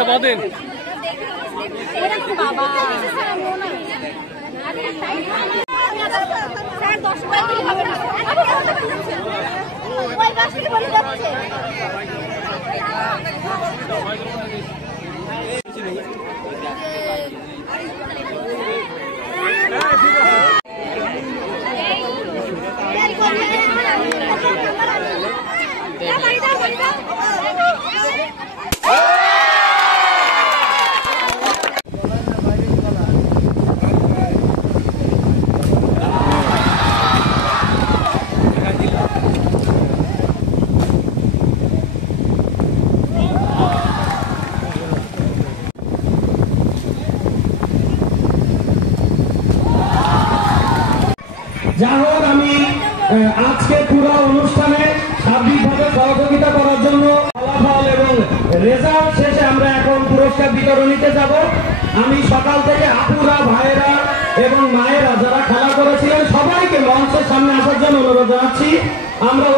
আচ্ছা বলেন যা হোক আমি আজকে পুরো অনুষ্ঠানে সার্বিকভাবে সহযোগিতা করার জন্য ফলাফল এবং রেজাল্ট শেষে আমরা এখন পুরস্কার বিতরণীতে যাব। আমি সকাল থেকে আপুরা ভাইয়েরা এবং মায়েরা যারা খেলা করেছিলেন সবাইকে মঞ্চের সামনে আসার জন্য অনুরোধ জানাচ্ছি। আমরা